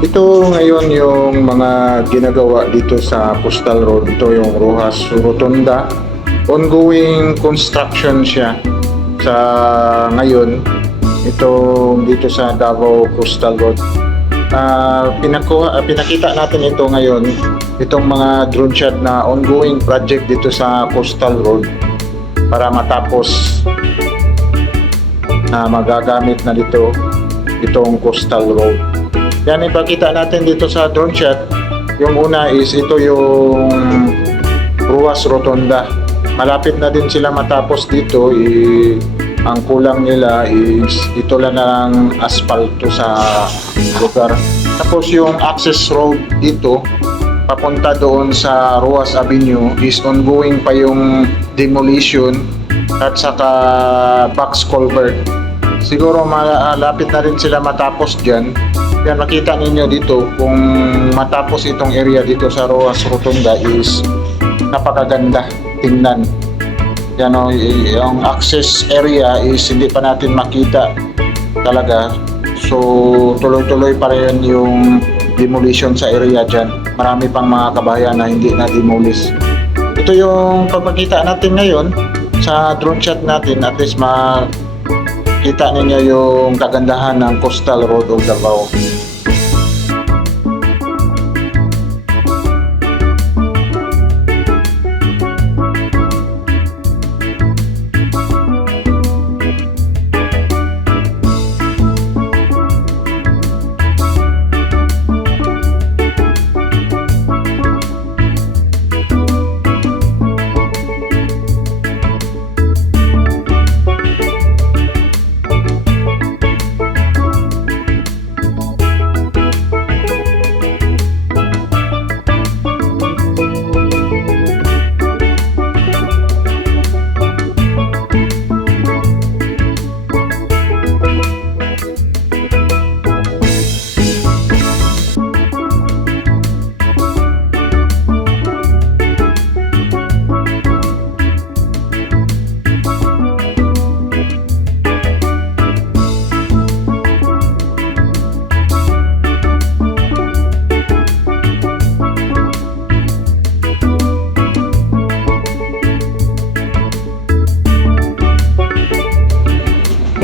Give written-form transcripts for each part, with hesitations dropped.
Ito ngayon yung mga ginagawa dito sa Coastal Road. Ito yung Rojas Rotonda. Ongoing construction siya sa ngayon. Ito dito sa Davao Coastal Road. Pinakita natin ito ngayon, itong mga drone shot na ongoing project dito sa Coastal Road para matapos na magagamit na dito itong Coastal Road. Yan ipakita natin dito sa drone shot. Yung una is ito yung Ruas Rotonda. Malapit na din sila matapos dito. Ang kulang nila is ito lang ng asfalto sa lugar. Tapos yung access road dito papunta doon sa Ruas Avenue is ongoing pa yung demolition at saka box culvert. Siguro malapit na rin sila matapos dyan. Yan, makita ninyo dito kung matapos itong area dito sa Ruas Rotonda is napakaganda tingnan. Yan o, yung access area is hindi pa natin makita talaga. So tuloy-tuloy pa rin yung demolition sa area dyan. Marami pang mga kabahayan na hindi na demolish. Ito yung pagpakita natin ngayon sa drone shot natin. At least makita ninyo yung kagandahan ng Coastal Road of Davao.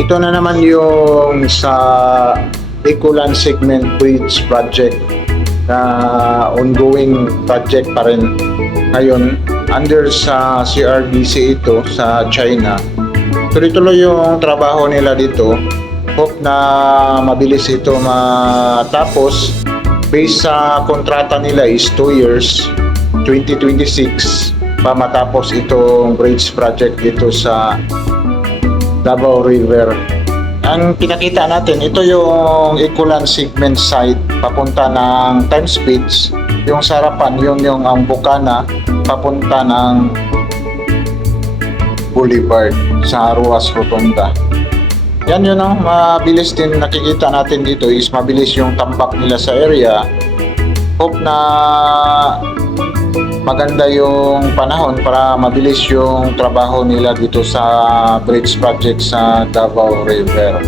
Ito na naman yung sa Ecoland Segment Bridge Project na ongoing project pa rin ngayon under sa CRDC ito sa China. Tuloy-tuloy yung trabaho nila dito. Hope na mabilis ito matapos. Based sa kontrata nila is 2 years, 2026 pa matapos itong bridge project dito sa Davao River. Ang pinakita natin, ito yung Ecoland Segment site papunta ng Times Beach. Yung sarapan, yun yung ang Bukana papunta ng Boulevard sa Ruas Rotonda. Yan yun ang mabilis din nakikita natin dito is mabilis yung tambak nila sa area. Hope na maganda yung panahon para mabilis yung trabaho nila dito sa bridge project sa Davao River.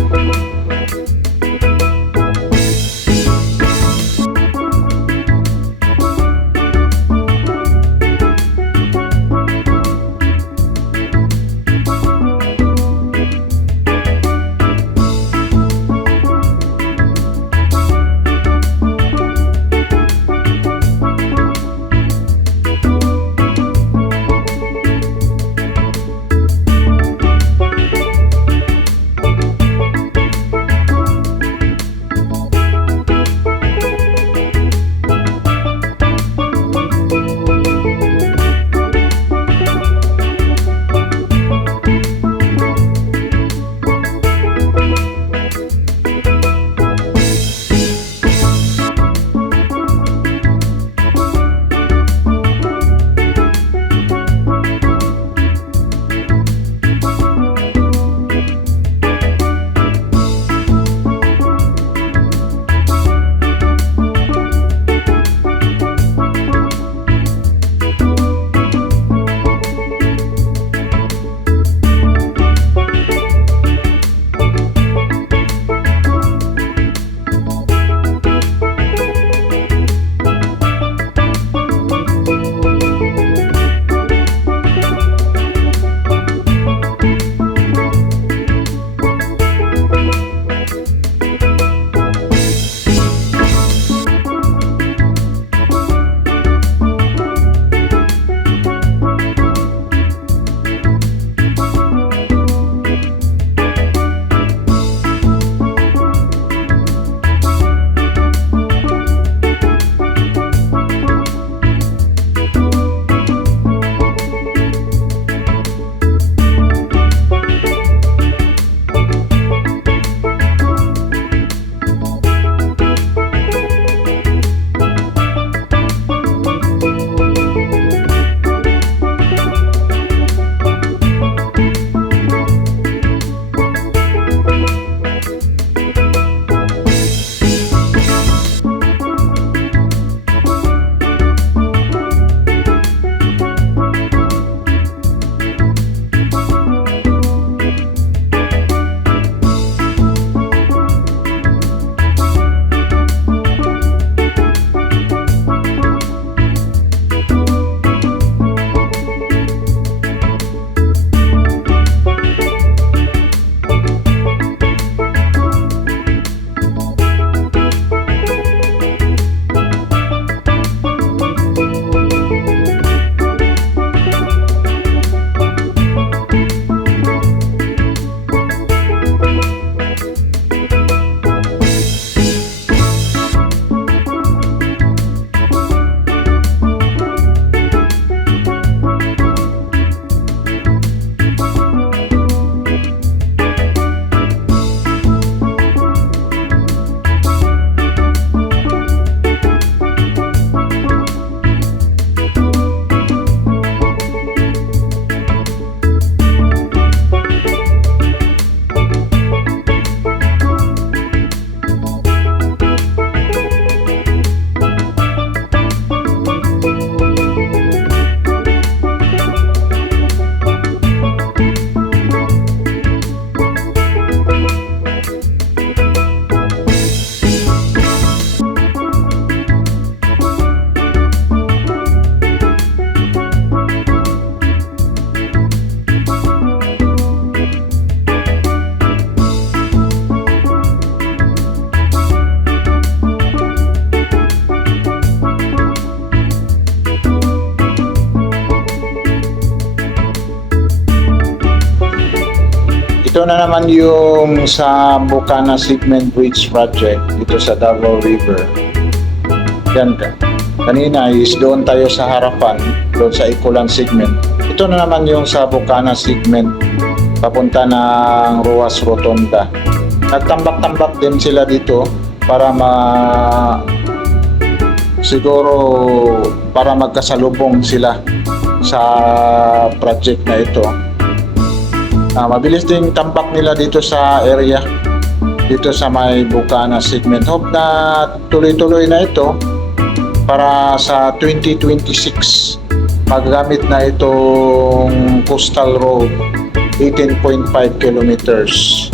na naman yung sa Bukana Segment Bridge Project dito sa Davao River. Yan ka. Kanina is doon tayo sa harapan, doon sa Ikulan Segment. Ito na naman yung sa Bukana Segment papunta ng Ruas Rotonda. Nagtambak-tambak din sila dito para siguro para magkasalubong sila sa project na ito. Mabilis din tambak nila dito sa area, dito sa may Bukana Segment. Hope na tuloy-tuloy na ito para sa 2026 maggamit na itong Coastal Road 18.5 kilometers.